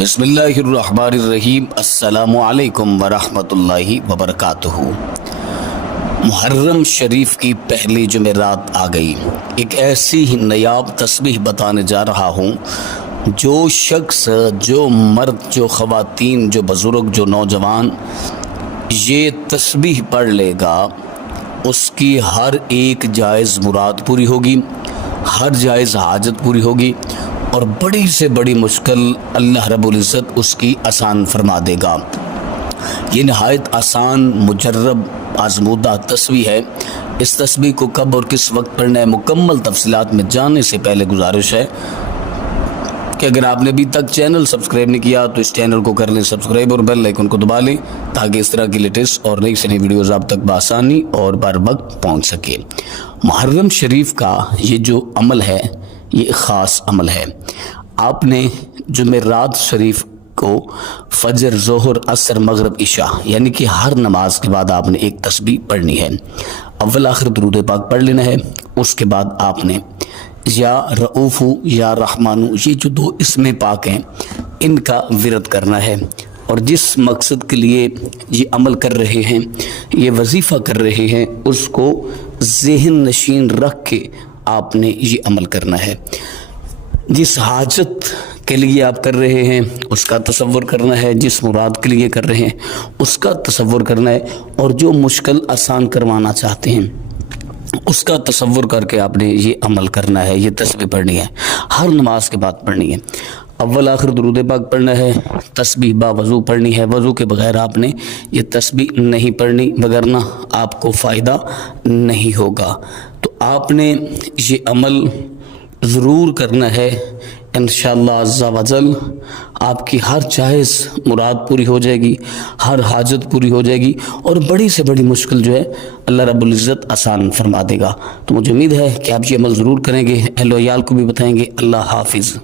بسم اللہ الرحمن الرحیم۔ السلام علیکم ورحمۃ اللہ وبرکاتہ۔ محرم شریف کی پہلی جمعرات آ گئی۔ ایک ایسی ہی نیاب تسبیح بتانے جا رہا ہوں جو شخص، جو مرد، جو خواتین، جو بزرگ، جو نوجوان یہ تسبیح پڑھ لے گا اس کی ہر ایک جائز مراد پوری ہوگی، ہر جائز حاجت پوری ہوگی اور بڑی سے بڑی مشکل اللہ رب العزت اس کی آسان فرما دے گا۔ یہ نہایت آسان، مجرب، آزمودہ تسبیح ہے۔ اس تسبیح کو کب اور کس وقت پڑھنا ہے، مکمل تفصیلات میں جاننے سے پہلے گزارش ہے کہ اگر آپ نے ابھی تک چینل سبسکرائب نہیں کیا تو اس چینل کو کر لیں سبسکرائب اور بیل آئیکن کو دبا لیں تاکہ اس طرح کی لیٹسٹ اور نئی سے نئی ویڈیوز آپ تک بآسانی اور بر وقت پہنچ سکے۔ محرم شریف کا یہ جو عمل ہے یہ خاص عمل ہے۔ آپ نے جمعرات شریف کو فجر، ظہر، عصر، مغرب، عشاء یعنی کہ ہر نماز کے بعد آپ نے ایک تسبیح پڑھنی ہے۔ اول آخر درود پاک پڑھ لینا ہے۔ اس کے بعد آپ نے یا رؤوف یا رحمان، یہ جو دو اسم پاک ہیں ان کا ورد کرنا ہے، اور جس مقصد کے لیے یہ عمل کر رہے ہیں، یہ وظیفہ کر رہے ہیں، اس کو ذہن نشین رکھ کے آپ نے یہ عمل کرنا ہے۔ جس حاجت کے لیے آپ کر رہے ہیں اس کا تصور کرنا ہے، جس مراد کے لیے کر رہے ہیں اس کا تصور کرنا ہے، اور جو مشکل آسان کروانا چاہتے ہیں اس کا تصور کر کے آپ نے یہ عمل کرنا ہے، یہ تسبیح پڑھنی ہے، ہر نماز کے بعد پڑھنی ہے۔ اول آخر درود پاک پڑھنا ہے، تسبیح با وضو پڑھنی ہے، وضو کے بغیر آپ نے یہ تسبیح نہیں پڑھنی وگرنہ آپ کو فائدہ نہیں ہوگا۔ تو آپ نے یہ عمل ضرور کرنا ہے، انشاءاللہ عز و جل آپ کی ہر جائز مراد پوری ہو جائے گی، ہر حاجت پوری ہو جائے گی، اور بڑی سے بڑی مشکل جو ہے اللہ رب العزت آسان فرما دے گا۔ تو مجھے امید ہے کہ آپ یہ عمل ضرور کریں گے، اہل و عیال کو بھی بتائیں گے۔ اللہ حافظ۔